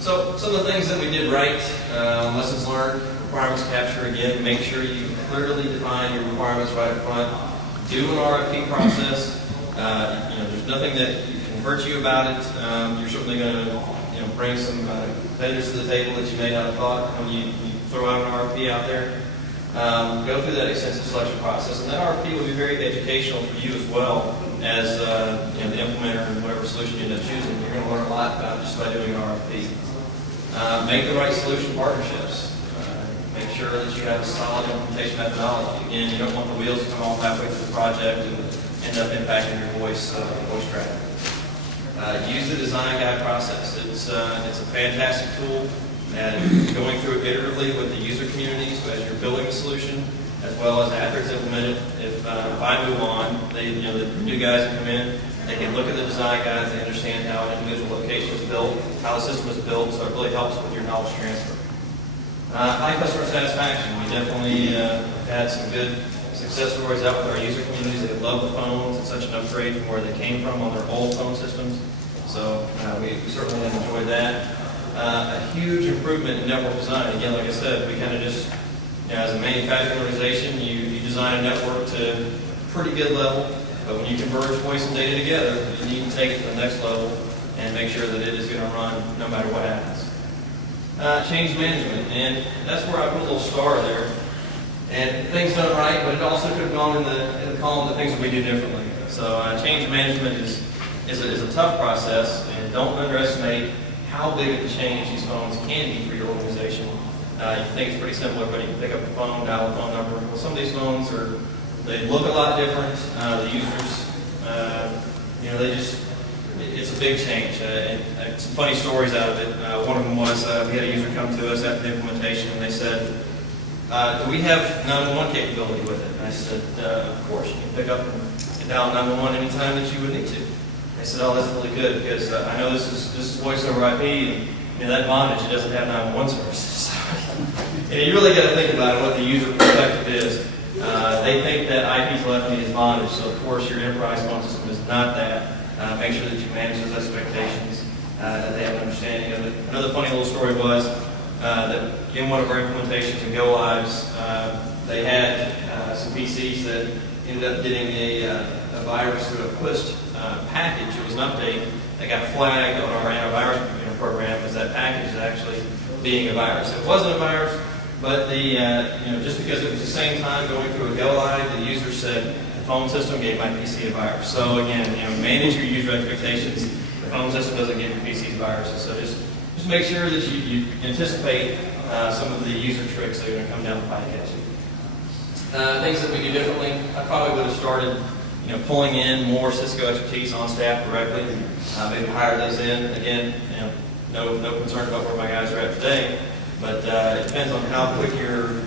So some of the things that we did right, lessons learned, requirements capture again, make sure you clearly define your requirements right up front. Do an RFP process. There's nothing that can hurt you about it. You're certainly going to bring some vendors to the table that you may not have thought when you throw out an RFP out there. Go through that extensive selection process, and that RFP will be very educational for you as well as the implementer and whatever solution you end up choosing. You're going to learn a lot about just by doing an RFP. Make the right solution partnerships. Make sure that you have a solid implementation methodology. Again, you don't want the wheels to come off halfway through the project and end up impacting your voice traffic. Use the design guide process. It's a fantastic tool, and going through it iteratively with the user communities as you're building the solution, as well as after it's implemented. If I move on, the new guys that come in, they can look at the design guides, they understand how an individual location is built, how the system is built, so it really helps with your knowledge transfer. High customer satisfaction. We definitely have had some good success stories out with our user communities. They love the phones. It's such an upgrade from where they came from on their old phone systems. So we certainly have enjoyed that. A huge improvement in network design. Again, like I said, we kind of just, as a manufacturing organization, you design a network to a pretty good level, but when you converge voice and data together, you need to take it to the next level and make sure that it is going to run no matter what happens. Change management, and that's where I put a little star there. And things done right, but it also could have gone in the column of things that we do differently. So change management is a tough process, and don't underestimate how big of a change these phones can be for your organization. You think it's pretty simple. Everybody can pick up the phone, dial a phone number. Well, some of these phones they look a lot different. The users, it's a big change. And some funny stories out of it. One of them was we had a user come to us after the implementation, and they said, do we have 911 capability with it? And I said, of course, you can pick up and dial 911 anytime that you would need to. They said, oh, that's really good, because I know this is voice over IP, and that bondage, it doesn't have 911 services. And you really got to think about it, what the user perspective is. They think that IP telephony is bondage, so of course your enterprise phone system is not that. Make sure that you manage those expectations, that they have an understanding of it. Another funny little story was that in one of our implementations and go lives, they had some PCs that ended up getting a virus through a pushed package. It was an update that got flagged on our antivirus program as that package is actually being a virus. It wasn't a virus, but just because it was the same time going through a go live, the user said the phone system gave my PC a virus. So again, manage your user expectations. The phone system doesn't give your PCs viruses. So just make sure that you anticipate some of the user tricks that are going to come down the pike at you. Things that we do differently, I probably would have started pulling in more Cisco expertise on staff directly. Maybe hire those in. Again, no concern about where my guys are at today, but it depends on how quick your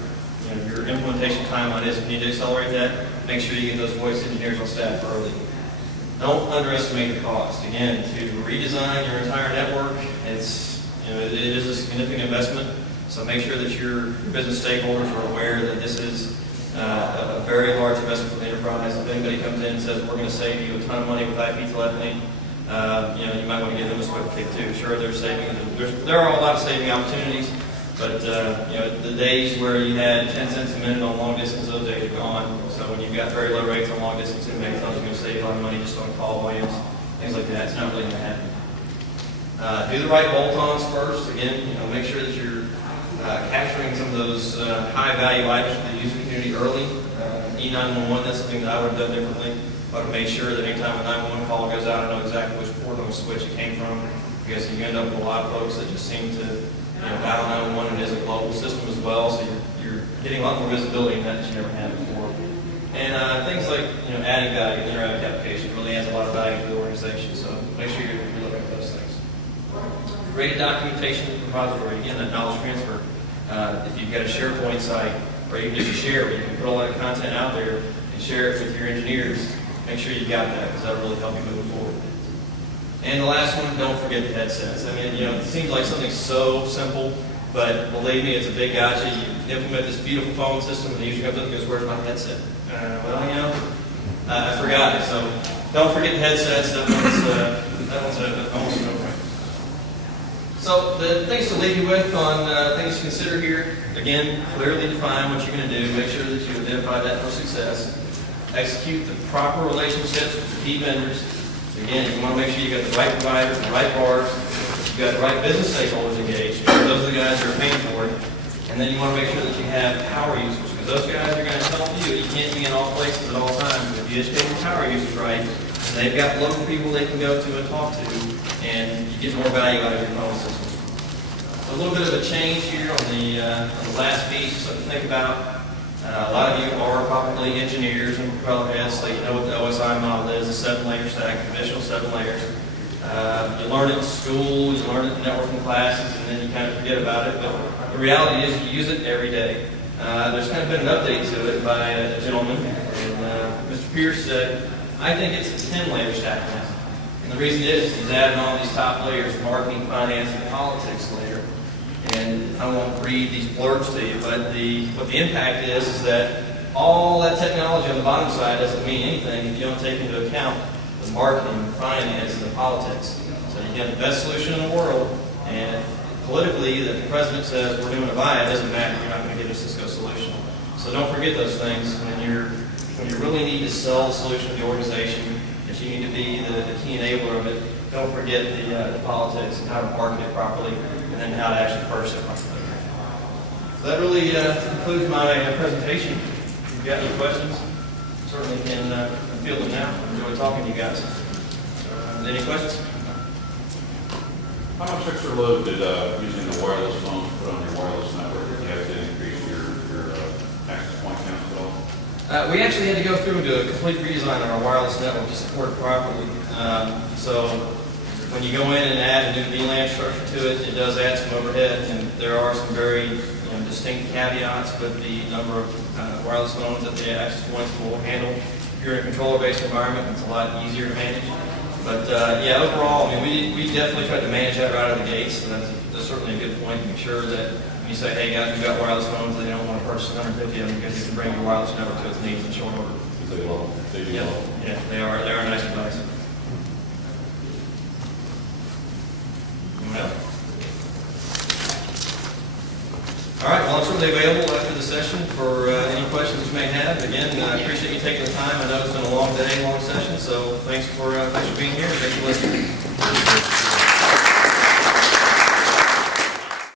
implementation timeline is. If you need to accelerate that, make sure you get those voice engineers on staff early. Don't underestimate the cost. Again, to redesign your entire network, it is a significant investment. So make sure that your business stakeholders are aware that this is a very large investment for the enterprise. If anybody comes in and says we're going to save you a ton of money with IP telephony, you might want to give them a swift kick too. Sure, there's saving. There are a lot of saving opportunities, but the days where you had 10 cents a minute on long distance, those days are gone. So when you've got very low rates on long distance, it may tell you going to save a lot of money just on call volumes, things like that. It's not really going to happen. Do the right bolt-ons first. Again, make sure that you're capturing some of those high-value items for the user community early. E911, that's something that I would have done differently. I would have made sure that anytime a 911 call goes out, I know exactly which port on the switch it came from, because you end up with a lot of folks that just seem to dial 911, and it is a global system as well, so you're getting a lot more visibility in that you never had before. And things like adding value in the interactive application really adds a lot of value to the organization, so make sure you're looking at those things. Create a documentation repository, again, that knowledge transfer. If you've got a SharePoint site, or even just a share where you can put all that content out there and share it with your engineers, make sure you've got that, because that'll really help you move forward. And the last one, don't forget the headsets. I mean, it seems like something so simple, but believe me, it's a big gotcha. You implement this beautiful phone system, and the user comes up and goes, "Where's my headset?" I forgot it. So don't forget the headsets. That one's almost no brainer. So the things to leave you with on things to consider here, again, clearly define what you're going to do. Make sure that you identify that for success. Execute the proper relationships with your key vendors. Again, you want to make sure you got the right providers, the right bars, you've got the right business stakeholders engaged, because those are the guys that are paying for it. And then you want to make sure that you have power users, because those guys are going to help you. You can't be in all places at all times. If you educate your power users right, and they've got local people they can go to and talk to, and you get more value out of your phone system. A little bit of a change here on the last piece, something to think about. A lot of you are probably engineers and propeller heads, so you know what the OSI model is, a 7-layer stack, traditional 7 layers. You learn it in school, you learn it in networking classes, and then you kind of forget about it. But the reality is you use it every day. There's kind of been an update to it by a gentleman, and Mr. Pierce said, I think it's a 10-layer stack now. And the reason is he's adding all these top layers, marketing, finance, and politics layer. And I won't read these blurbs to you, but what the impact is that all that technology on the bottom side doesn't mean anything if you don't take into account the marketing, the finance, and the politics. So you get the best solution in the world, and politically, that the president says we're doing a buy, it doesn't matter. You're not going to get a Cisco solution. So don't forget those things when you really need to sell the solution to the organization. If you need to be the key enabler of it, don't forget the politics and how to market it properly, and then how to actually purchase it properly. So that really concludes my presentation. If you've got any questions, certainly can field them now. I enjoy talking to you guys. Any questions? How much extra load did using the wireless phones put on your wireless network? Did you have to increase your access point counts at all? We actually had to go through and do a complete redesign on our wireless network to support it properly. So when you go in and add a new VLAN structure to it, it does add some overhead, and there are some very distinct caveats with the number of wireless phones that the access points will handle. If you're in a controller-based environment, it's a lot easier to manage. But yeah, overall, I mean, we definitely tried to manage that right out of the gates, so that's certainly a good point to make sure that when you say, hey guys, we've got wireless phones, they don't want to purchase 150 of them because you can bring your wireless network to its needs in short order. They love them. They do Yeah, love them. yeah, they are a nice device. Yeah. All right, well, I'm certainly available after the session for any questions you may have. Again, I appreciate you taking the time. I know it's been a long day, long session, so thanks for being here. Thanks for listening.